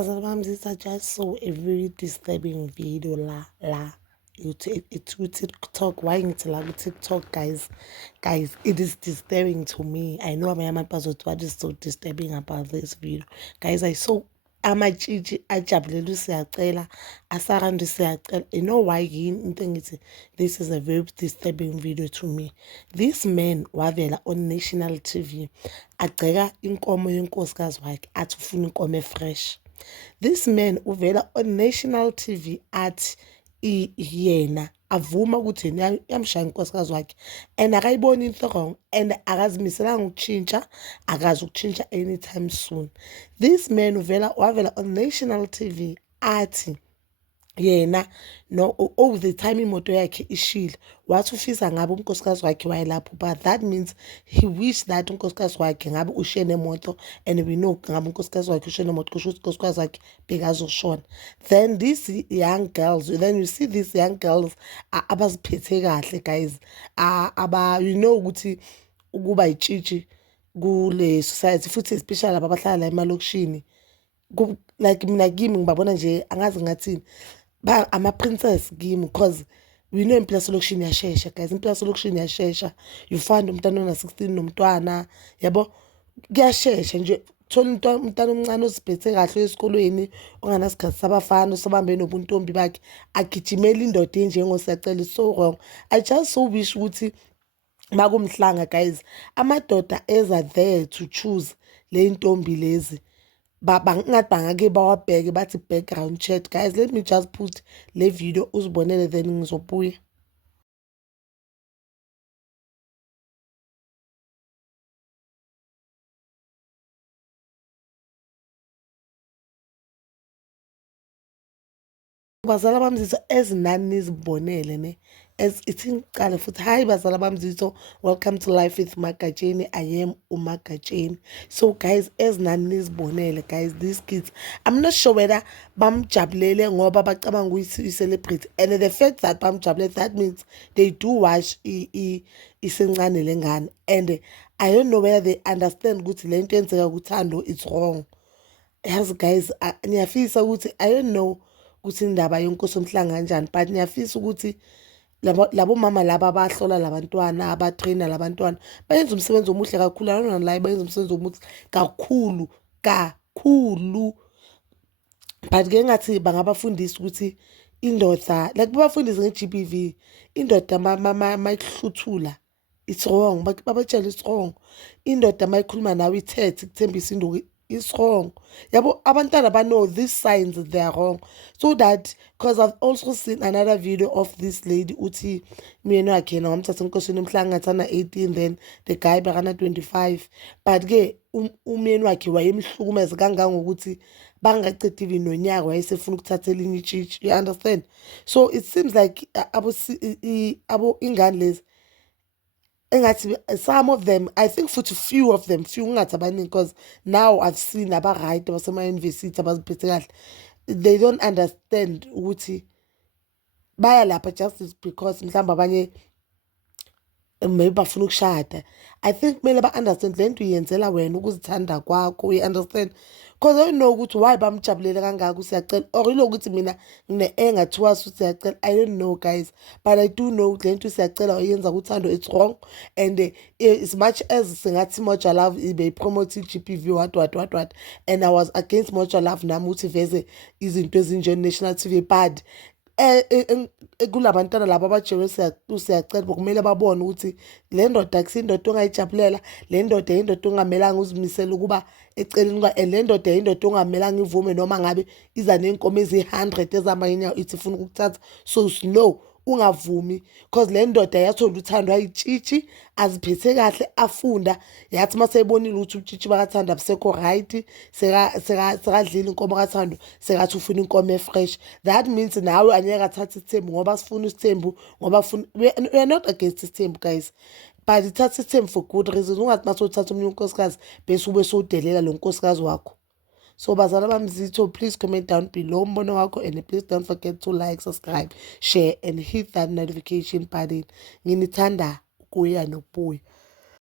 Bazali bami, I just saw a very disturbing video la. It's with TikTok. Why it's like TikTok, guys? It is disturbing to me. I know I'm a puzzled. What is so disturbing about this video, guys? I saw amajiji ajabulele siyacela asarandi siyacela. You know why this is a very disturbing video to me. This man wavela on national TV agceka inkomo yenkosikazi wakhe athi ufuna inkomo fresh. This man uvela on national TV athi yena avuma ukuthi yena yamshaya inkosikazi wakhe and akayiboni into wrong and akazimiselanga ukutshintsha, akazi ukutshintsha anytime soon. This man wavela on national TV athi yena no all the time imoto yakhe ishile wathi ufisa ngabe unkosikazi wakhe wayelapho, but that means he wished that unkosikazi wakhe ngabe ushiye nemoto and we know ngabe unkosikazi wakhe ushiye nemoto kusho ukuthi unkosikazi wakhe bekazoshona. Then these young girls, then you see these young girls abaziphethe kahle, guys, you know ukuthi ukuba itshitshi kule society futhi especially laba abahlala la emalokishini like mina kimi ngibabona nje angazi ngathini ama-princess kimi because we know impilo yaselokishini iyashesha, guys. Impilo yaselokishini iyashesha. You find umntana ona-16 nomntwana, yabo, kuyashesha nje. Thola umntana omncane oziphethe kahle esikolweni onganasikhathi sabafana osabambe nobuntombi bakhe agijimela indoda enjengosiyacela. It's so wrong. I just so wish ukuthi makumhlanga, guys, amadoda eza there to choose le ntombi lezi bangake bawabheke bathi background chat. Guys, let me just put le video uzibonele then ngizobuya. Bazala bamzitho ezinani nizibonele ne ithi ngiqale futhi. Hi bazala bamzitho, welcome to Life with Magatsheni. I am uMagatsheni. So guys, ezinani nizibonele, guys, these kids, I'm not sure whether bamjabulele ngoba bacabanga ukuthi i-celebrity and the fact that bamjabulele, that means they do watch isencane lengane and I don't know whether they understand ukuthi le nto yenzeka kuthando it's wrong. Yes, guys, ngiyafisa ukuthi I don't know ukuthi indaba yonkosi omhlanga kanjani, but ngiyafisa ukuthi labo mama laba abahlola labantwana abatrainer labantwana bayenza umsebenzi omuhle kakhulu. Abantwana la bayenza umsebenzi omuhle kakhulu, but ke ngathi bangabafundisa ukuthi indoda like babafundise nge-GBV, indoda mayikuhluthula it's wrong. Babatshela it's wrong. Indoda mayikhuluma nawe ithethe kuthembisa induku it's wrong. Yabo, abantwana know these signs they are wrong. So that, because I've also seen another video of this lady uthi myeni wakhe yena wamthatha enkosini omhlanga ngathana 18, then the guy bekana 25, but ke umyeni wakhe wayemhlukumeza kangangokuthi bangacedi even nonyaka wayesefuna ukuthatha elinye itshitshi. You understand? So it seems like abo ingane lezi engathi some of them, I think few of them, ngathi abaningi, because now I've seen aba-right abasema-university abaziphethe kahle, they don't understand ukuthi baya lapha just because mhlawumbe abanye maybe bafuna ukushada. I think kumele ba-understand le nto uyenzela wena ukuzithanda kwakho. You understand? Because I don't know ukuthi why bamjabulele kangaka usiyacela or yilo ukuthi mina ngathiwa usiyacela. I don't know, guys, but I do know le nto usiyacela oyenza kuthando it's wrong. And as much as singathi Moja Love beyipromote i-GBV what and I was against Moja Love nami ukuthi veze izinto ezinje national TV, but kulabantwana laba abajewe usiyacela kumele babone ukuthi le ndoda akusindoda ongayijabulela, le ndoda yindoda ongamelanga uzimisela ukuba eceleni le ndoda yindoda ongamelanga ivume noma ngabe iza nenkomo ezi-100 ezamanyenya ithi ifuna ukuthatha. So no, ungavumi, because le ndoda yathola uthando ayitshitshi aziphethe kahle afunda yathi maseyibonile ukuthi utshitshi bakathanda abusekho right sekadlile inkomo kathando sekathi ufuna inkomo efresh. That means nawe anyeke athathe isithembu ngoba sifuna isithembu ngoba we are not against isithembu, guys, but ithatha isithembu for good reasons. Ungathi masothatha umunye unkosikazi bese ube sowudelela lo nkosikazi wakho. So bazala bamzitho, please comment down below umbono wakho and please don't forget to like, subscribe, share and hit that notification button. Nginithanda ukuya nokubuya.